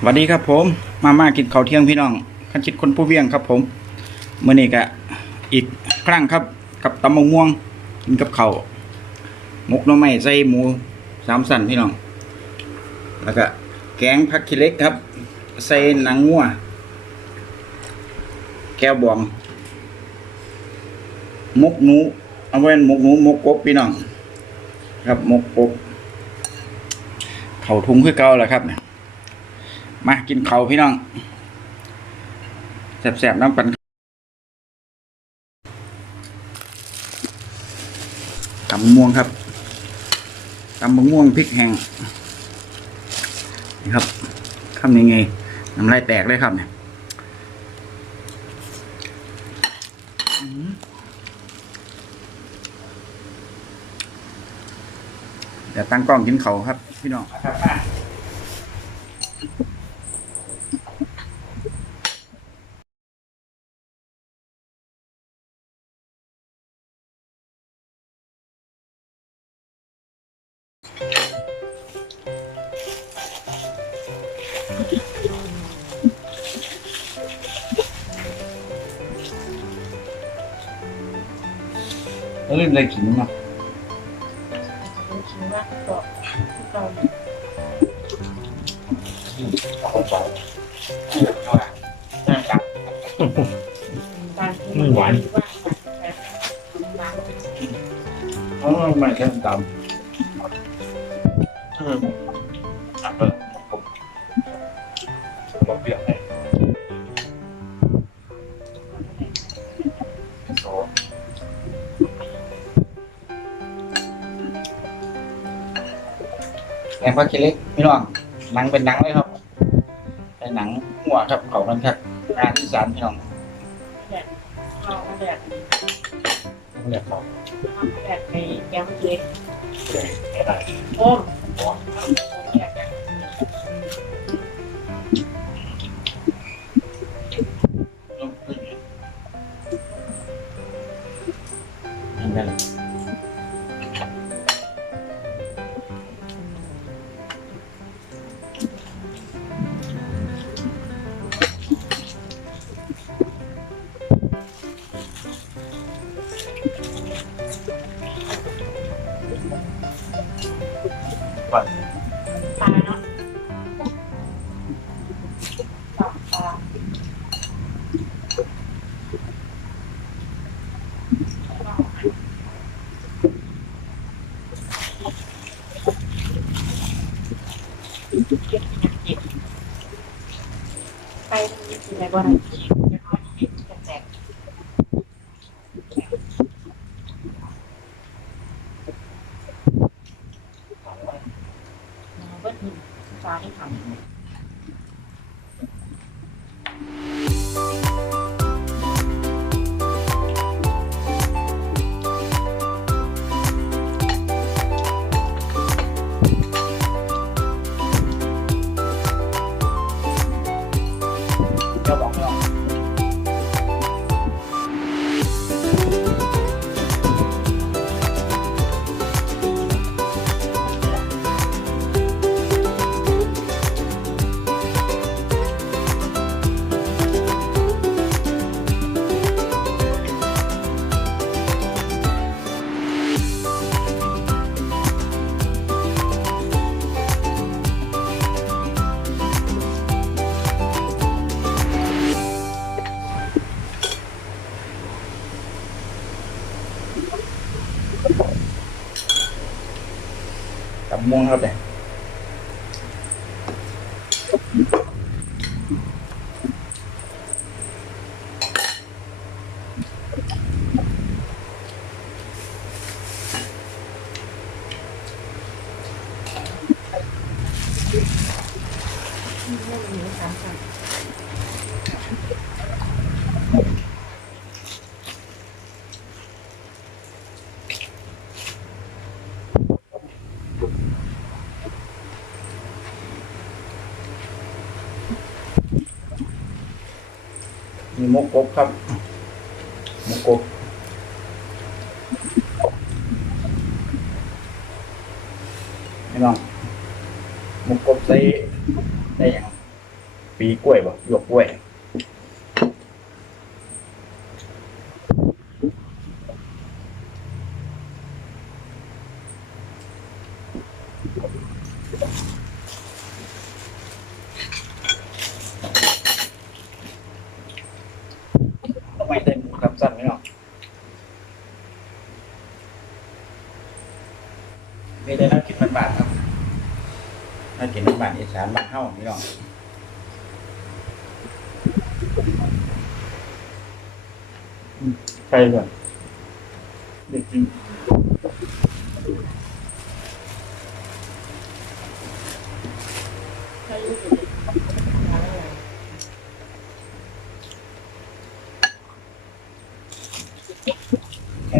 สวัสดีครับผม มาม่ากินข้าวเที่ยงพี่น้องขันชิดคนผู้เวียงครับผมเมื่อนี้ก็อีกครั้งครับ กับตำมะม่วงกินกับข้าวหมกน่อไม้ใส่หมูสามสันพี่น้อง แล้วก็แกงผักขี้เล็กครับ ใส่หนังงัวแก้วบองหมกหนูเอาไว้หมกหนูหมกกบพี่น้อง ครับหมกกบเข่าทุงคือเก่าแหละครับเนี่ย มากินเขาพี่น้องแสบๆน้ำปันตำม่วงครับตำมะม่วงพริกแห้งนี่ครับทำยังไงน้ำลายแตกเลยครับเนี่ยเดี๋ยวตั้งกล้องกินเขาครับ พี่น้อง ครับมาแล้วเล่น ผมเปรี้ยวให้โซ่ำแกงผักขี้เหล็กพี่น้องหนังเป็นหนังเลยครับเป็นหนังหัวครับเขากันครับงานที่สามพี่น้องแบบเอาแบบเรียกเขาทำแบบในแก้วเล็กเรียกไม่ได้โอ้ มหวา ไปทางนี้คืออะไรบ้าง ไมีหมกกบครับมกกบพี่น้องมกกบใส่ได้ย่าง ปีกล้วยบ่หยวกกล้วยทำไมได้หมูครับสั้นไหมเนาะมีได้นักกินมันบาทครับนักกินมันบาทอีสานบ้านเฮาพี่น้องอืมใช่ก่อนเด็กจริงถ้าอยู่ที่นี่หาอก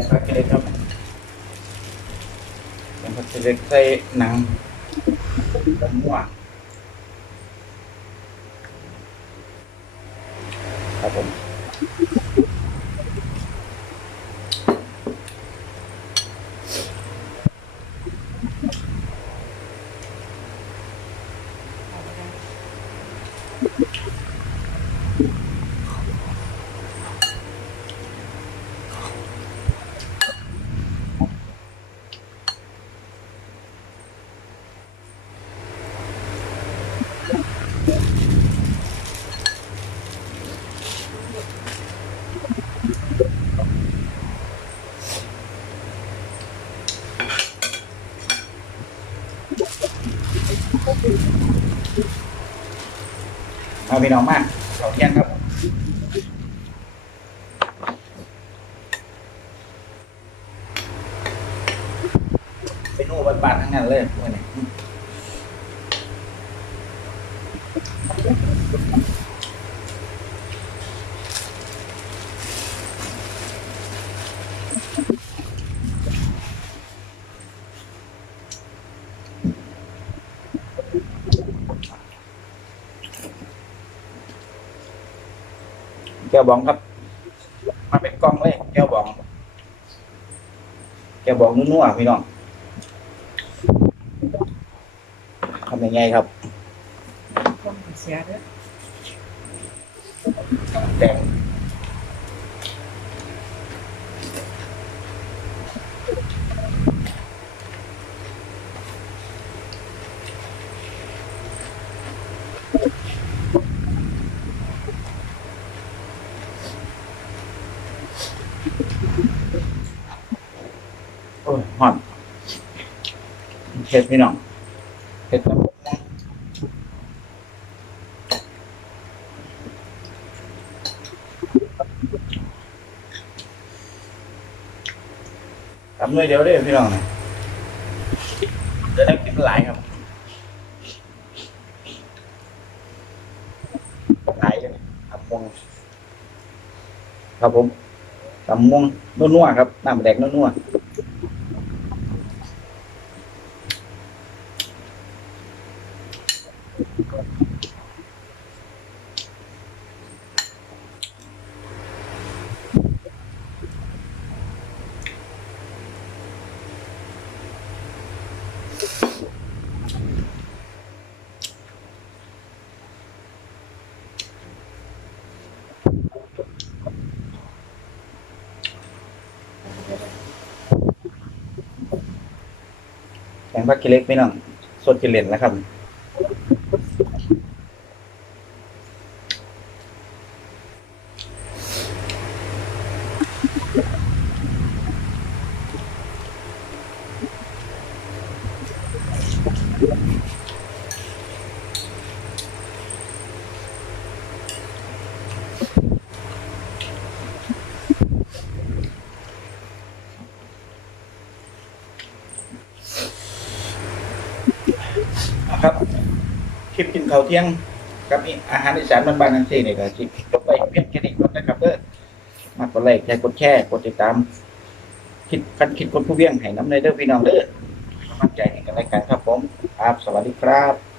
งผักเล็กครับแกงผักเล็กใส่หนังหมูครับผม เอาพี่น้องมากเขาเที่ยงครับไปนู่นบ้านๆทั้งนั้นเลยวันนี้ แก้วบองครับมาเป็นกล้องเลยแก้วบอง แก้วบองนุ่นๆพี่น้องทำยังไงครับแต่ ยหอนเผ็ดพี่น้องเผ็ดครับทำหน่วยเดียวได้พี่น้องจะได้กินหลายครับหลายเลยครับม่วงครับผมตำม่วงนัวๆครับน้ำแดงนัวๆ พักกิเล็กพี่น้องสดกิเลนนะครับ ครับคลิปกินข้าวเที่ยงกับอาหารอีสานบ้านๆนั่นสิเนี่ยก็สิจบไปเพียงแค่นี้ก่อนนะครับเด้อมากดไลค์แชร์กดแชร์กดติดตาม คิดคันคิดคนผู้เวียงให้น้ำในเด้อพี่น้องเด้อมั่นใจในกันรายการครับผมครับสวัสดีครับ